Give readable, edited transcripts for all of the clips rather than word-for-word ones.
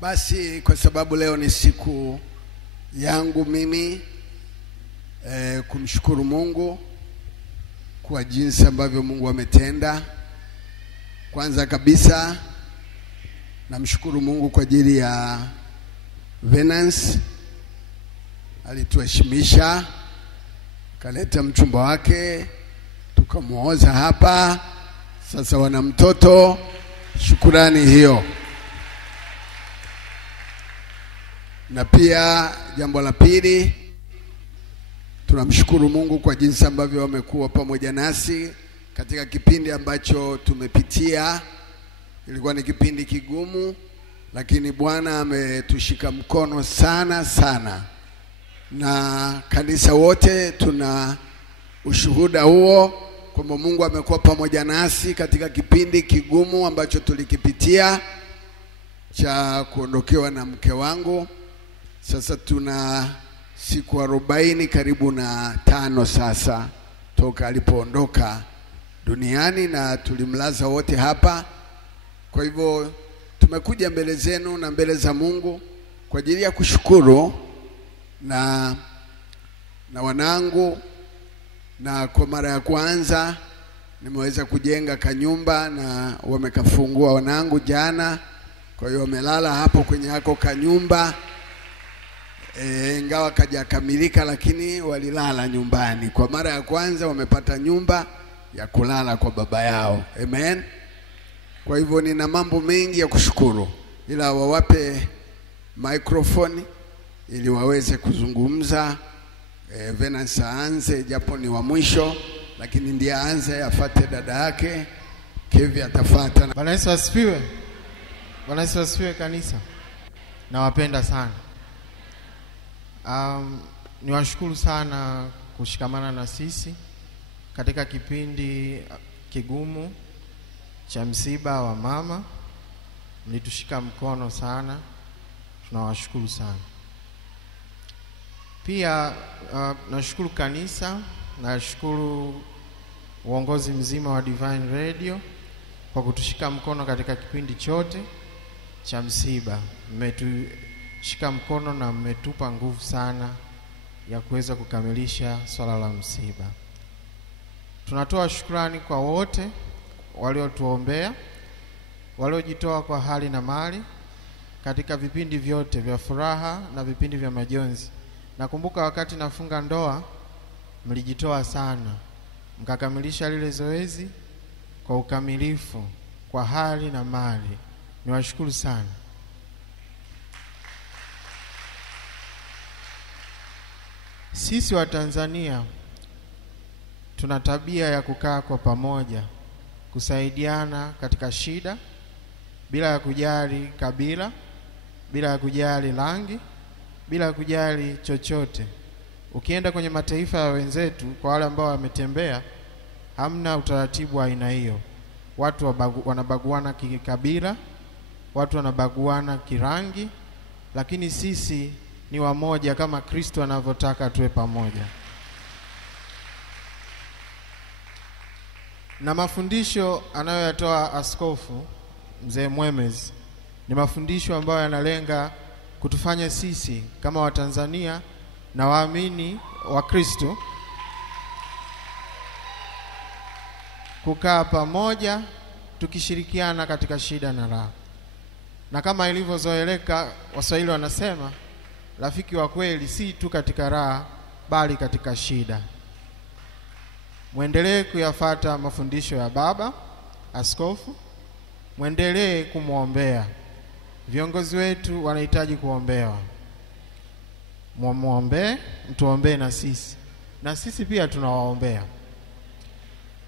Basi kwa sababu leo ni siku yangu mimi kumshukuru Mungu kwa jinsi ambavyo Mungu ametenda. Kwanza kabisa namshukuru Mungu kwa ajili ya Venance. Alituheshimisha, kaleta mchumba wake, tukamuoza hapa. Sasa wana mtoto. Shukrani hiyo. Na pia jambo la pili, tunamshukuru Mungu kwa jinsi ambavyo wamekuwa pamoja nasi katika kipindi ambacho tumepitia. Ilikuwa ni kipindi kigumu, lakini Bwana ametushika mkono sana sana. Na kanisa wote tuna ushuhuda huo kwamba Mungu amekuwa pamoja nasi katika kipindi kigumu ambacho tulikipitia cha kuondokewa na mke wangu. Sasa tuna siku 40 karibu na 5 sasa toka alipoondoka duniani, na tulimlaza wote hapa. Kwa hivyo tumekuja mbele zenu na mbele za Mungu kwa ajili ya kushukuru na wanangu. Na kwa mara ya kwanza nimeweza kujenga kanyumba na wamekafungua wanangu jana. Kwa hiyo wamelala hapo kwenye hako kanyumba. Ingawa kajakamilika, lakini walilala nyumbani. Kwa mara ya kwanza wamepata nyumba ya kulala kwa baba yao. Amen. Kwa hivyo nina mambo mengi ya kushukuru, ila wawape microphone ili waweze kuzungumza. Venance aanze, japo ni wa mwisho, lakini ndiye aanze, afuate dada yake Kevi atafuata. Bwana Yesu asifiwe. Bwana Yesu asifiwe kanisa. Nawapenda sana. Niwashukuru sana kushikamana na sisi katika kipindi kigumu cha msiba wa mama. Mlitushika mkono sana. Tunawashukuru sana. Pia nashukuru kanisa, nashukuru uongozi mzima wa Divine Radio kwa kutushika mkono katika kipindi chote cha msiba. Mmetushika mkono na mmetupa nguvu sana ya kuweza kukamilisha swala la msiba. Tunatoa shukrani kwa wote waliotuombea, waliojitoa kwa hali na mali katika vipindi vyote vya furaha na vipindi vya majonzi. Nakumbuka wakati nafunga ndoa mlijitoa sana, mkakamilisha lile zoezi kwa ukamilifu, kwa hali na mali. Niwashukuru sana. Sisi wa Tanzania tuna tabia ya kukaa kwa pamoja, kusaidiana katika shida bila ya kujali kabila, bila ya kujali rangi, bila kujali chochote. Ukienda kwenye mataifa ya wenzetu, kwa wale ambao wametembea, hamna utaratibu wa aina hiyo. Watu wanabaguana kikabila, watu wanabaguana kirangi, lakini sisi ni wamoja kama Kristo anavyotaka tuwe pamoja. Na mafundisho anayoyatoa Askofu Mzee Mwemezi ni mafundisho ambayo yanalenga kutufanya sisi kama Watanzania na waamini wa Kristo kukaa pamoja, tukishirikiana katika shida na raha. Na kama ilivyozoeleka, Waswahili wanasema rafiki wa kweli si tu katika raha bali katika shida. Muendelee kuyafuata mafundisho ya baba askofu, muendelee kumuombea. Viongozi wetu wanahitaji kuombewa. Muombe, mtuombee na sisi pia tunawaombea.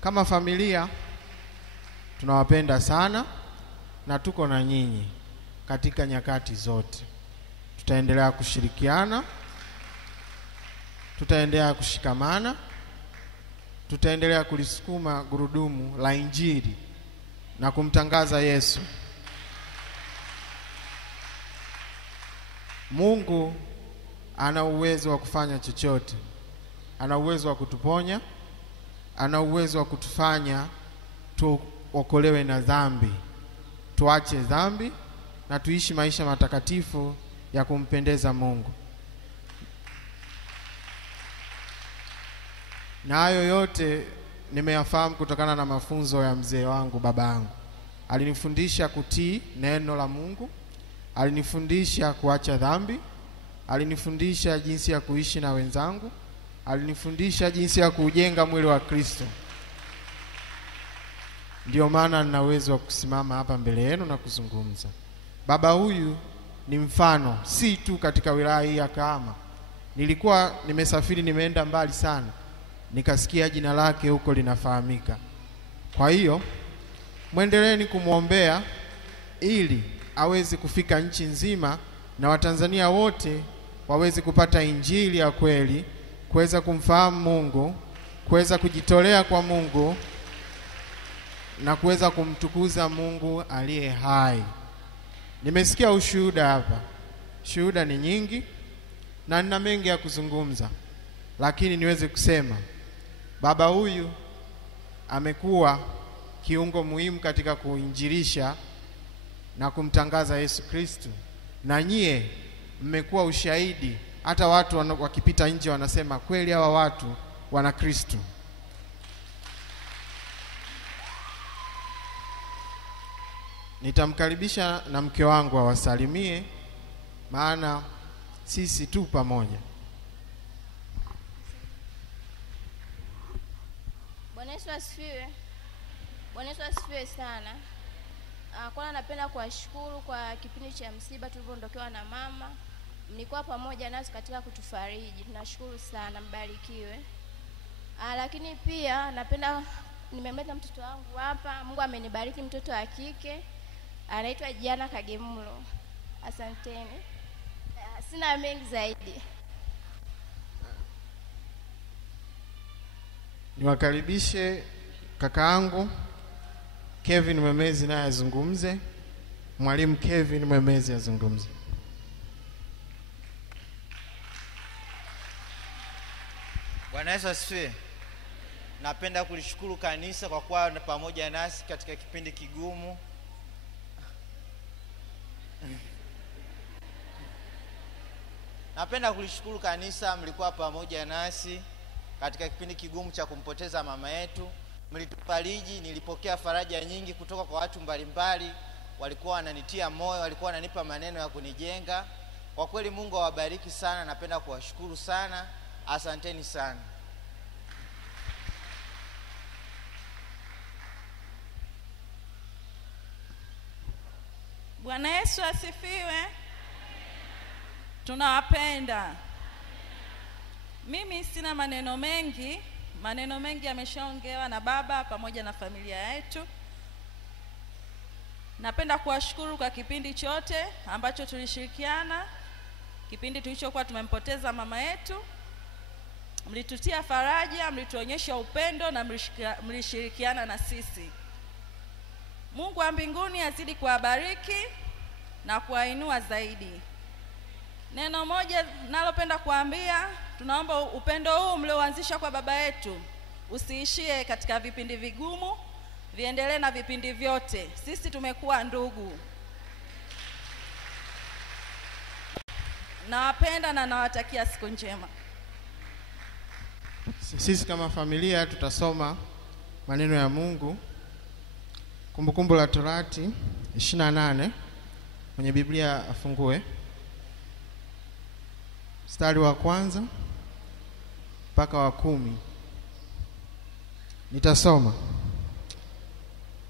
Kama familia tunawapenda sana na tuko na nyinyi katika nyakati zote. Tutaendelea kushirikiana, tutaendelea kushikamana, tutaendelea kulisukuma gurudumu la Injili na kumtangaza Yesu. Mungu ana uwezo wa kufanya chochote. Ana uwezo wa kutuponya, ana uwezo wa kutufanya tuokolewe na dhambi. Tuache dhambi na tuishi maisha matakatifu ya kumpendeza Mungu. Na hayo yote nimeyafahamu kutokana na mafunzo ya mzee wangu, baba yangu. Alinifundisha kutii neno la Mungu, alinifundisha kuacha dhambi, alinifundisha jinsi ya kuishi na wenzangu, alinifundisha jinsi ya kujenga mwili wa Kristo. Ndio maana nina uwezo wa kusimama hapa mbele yenu na kuzungumza. Baba huyu ni mfano si tu katika wilaya hii ya Kahama. Nilikuwa nimesafiri, nimeenda mbali sana, nikasikia jina lake huko linafahamika. Kwa hiyo muendeleeni kumuombea ili aweze kufika nchi nzima na Watanzania wote waweze kupata injili ya kweli, kuweza kumfahamu Mungu, kuweza kujitolea kwa Mungu na kuweza kumtukuza Mungu aliye hai. Nimesikia ushuhuda hapa. Shuhuda ni nyingi na nina mengi ya kuzungumza, lakini niweze kusema baba huyu amekuwa kiungo muhimu katika kuinjilisha na kumtangaza Yesu Kristo. Na nyie mmekuwa ushahidi, hata watu wakipita nje wanasema kweli hawa watu wana Kristo. Nitamkaribisha na mke wangu awasalimie, maana sisi tu pamoja. Bwana Yesu asifiwe. Bwana Yesu asifiwe sana. Kwanza napenda kuwashukuru kwa kipindi cha msiba tulivyoondokewa na mama. Mlikuwa pamoja nasi katika kutufariji. Tunashukuru sana, mbarikiwe. Lakini pia napenda, nimemleta mtoto wangu hapa. Mungu amenibariki mtoto wa kike. Anaitwa Jana Kagemulo. Asanteni. Sina mengi zaidi. Niwakaribishe kaka yangu Kevin Mwemezi naye azungumze. Mwalimu Kevin Mwemezi azungumze. Bwana Yesu asifiwe. Napenda kulishukuru kanisa kwa kuwa pamoja nasi katika kipindi kigumu. Napenda kulishukuru kanisa, mlikuwa pamoja nasi katika kipindi kigumu cha kumpoteza mama yetu. Mlitufariji, nilipokea faraja nyingi kutoka kwa watu mbalimbali. Walikuwa wananitia moyo, walikuwa wananipa maneno ya kunijenga. Kwa kweli Mungu awabariki sana. Napenda kuwashukuru sana. Asanteni sana. Bwana Yesu asifiwe. Tunawapenda. Mimi sina maneno mengi. Maneno mengi yameshaongewa na baba pamoja na familia yetu. Napenda kuwashukuru kwa kipindi chote ambacho tulishirikiana. Kipindi tulichokuwa tumempoteza mama yetu. Mlitutia faraja, mlituonyesha upendo na mlishirikiana na sisi. Mungu wa mbinguni azidi kuwabariki na kuwainua zaidi. Neno moja nalopenda kuambia, tunaomba upendo huu mlioanzisha kwa baba yetu usiishie katika vipindi vigumu, viendelee na vipindi vyote. Sisi tumekuwa ndugu. Nawapenda na nawatakia siku njema. Sisi kama familia tutasoma maneno ya Mungu. Kumbukumbu la Torati 28 kwenye Biblia afungue. Mstari wa 1 mpaka wa 10. Nitasoma.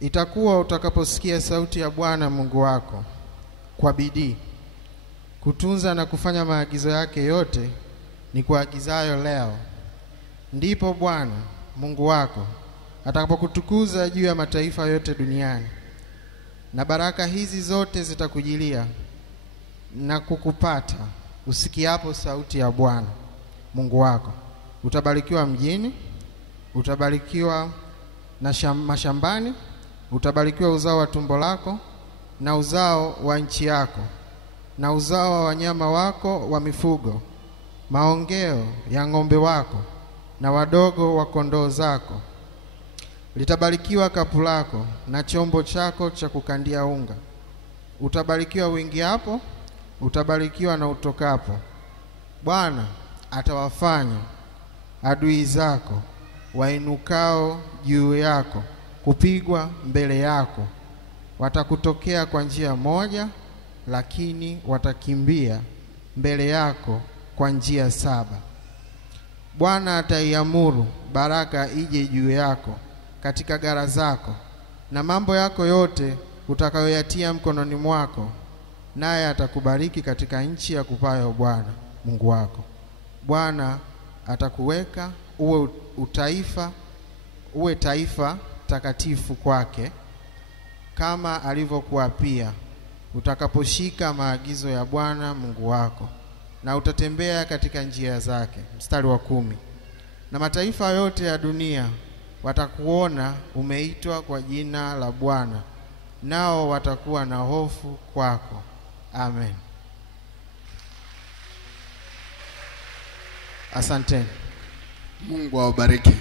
Itakuwa utakaposikia sauti ya Bwana Mungu wako kwa bidii, kutunza na kufanya maagizo yake yote ni kuagizayo leo, ndipo Bwana Mungu wako atakapokutukuza juu ya mataifa yote duniani. Na baraka hizi zote zitakujilia na kukupata usikiapo sauti ya Bwana Mungu wako. Utabarikiwa mjini, utabarikiwa na mashambani, utabarikiwa uzao wa tumbo lako na uzao wa nchi yako na uzao wa wanyama wako wa mifugo, maongeo ya ng'ombe wako na wadogo wa kondoo zako. Litabarikiwa kapu lako na chombo chako cha kukandia unga. Utabarikiwa uingiapo, utabarikiwa na utokapo. Bwana atawafanya adui zako wainukao juu yako kupigwa mbele yako. Watakutokea kwa njia moja, lakini watakimbia mbele yako kwa njia 7. Bwana ataiamuru baraka ije juu yako katika gara zako na mambo yako yote utakayoyatia mkononi mwako, naye atakubariki katika nchi ya kupayo Bwana Mungu wako. Bwana atakuweka uwe taifa takatifu kwake, kama alivyokuapia, utakaposhika maagizo ya Bwana Mungu wako na utatembea katika njia zake. Mstari wa 10. Na mataifa yote ya dunia watakuona umeitwa kwa jina la Bwana, nao watakuwa na hofu kwako. Amen. Mungu awabariki.